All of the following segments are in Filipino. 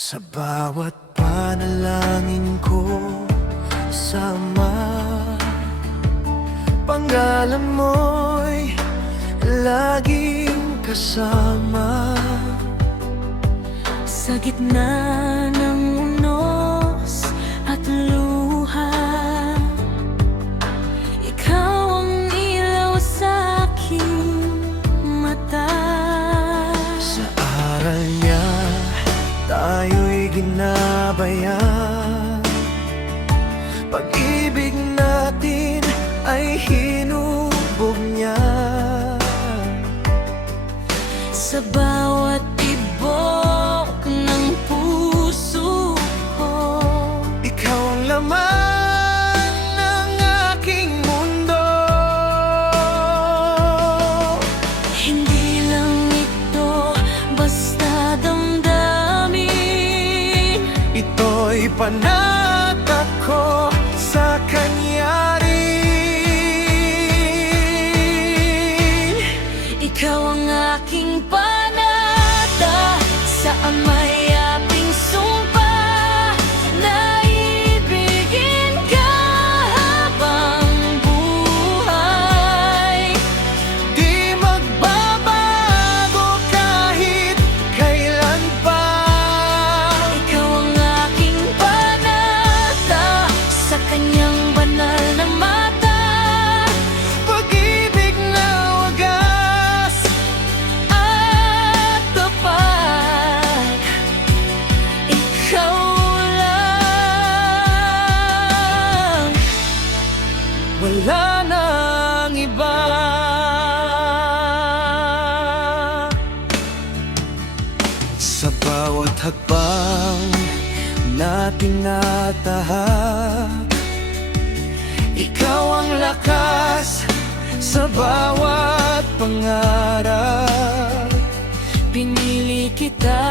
Sa bawat panalangin ko sa Ama, pangalan mo'y laging kasama. Sa gitna ng unos at luha, ikaw ang ilaw sa aking mata. Sa aral niya tayo'y ginabayan, pag-ibig natin ay hinubog niya. Sa bawat tibok ng puso ko, Ikaw ang laman ng aking mundo. hindi lang ito basta damdamin. Ito'y panata ko sa Kanya rin. Ikaw ang aking panata sa Ama'y ating sumpa, na ibigin ka habang buhay. Di magbabago kahit kailan pa. Ikaw ang aking panata sa kanyang banal na mata, Pag-ibig na wagas at tapat. Ikaw lang, wala nang iba. Sa bawat hakbang na tinatahak, ikaw ang lakas sa bawat pangarap. pinili kita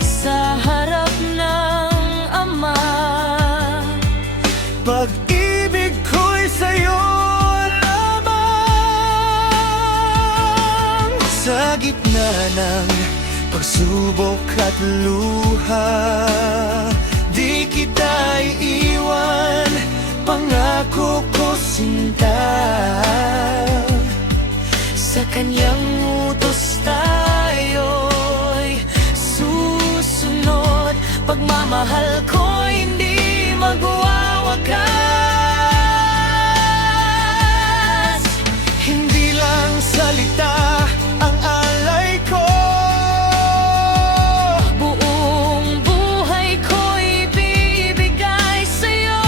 sa harap ng Ama. Pag-ibig ko'y sa'yo lamang. Sa gitna ng pagsubok at luha, di kita iiwan, pangako ko sinta. Sa kanyang utos tayo'y susunod, pagmamahal ko hindi magwawakas. Hindi lang salita ang alay ko, Buong buhay ko'y ibibigay sa'yo.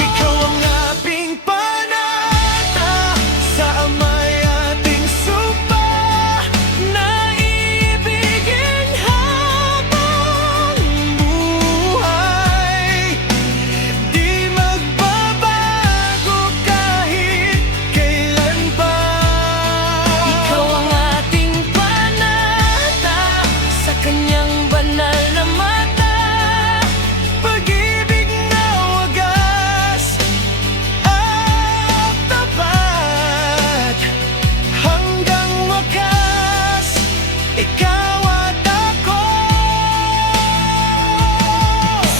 ikaw ang aking panata sa Ama'y ating sumpa, na ibigin habang buhay. Di magbabago kahit kailan pa. Ikaw ang ating panata sa kanyang banal na mata, Pag-ibig na wagas at tapat. Hanggang wakas, ikaw at ako.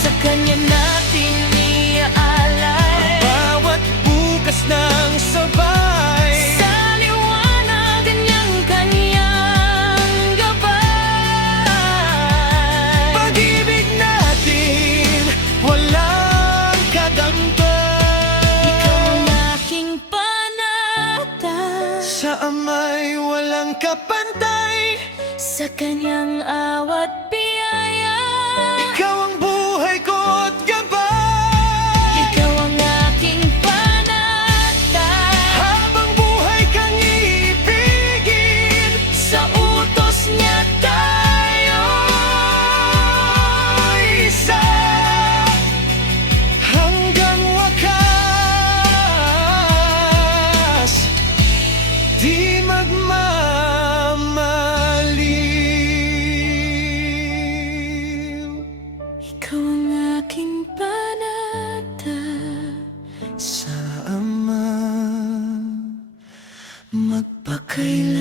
sa kanya natin iaalay. Bawat bukas ng sabay, Sa liwanag niyang kanyang gabay. pag-ibig natin walang kadamtan. Ikaw ang aking panata Sa Ama'y walang kapantay, sa kanyang awat biyaya. ikaw ang buhay ko at gabay. Ikaw ang aking panata Habang buhay kang ibigin, sa utos niya tayo'y isa. hanggang wakas, di magmamaliw. Ikaw ang aking panata Sa Ama magpakailanman.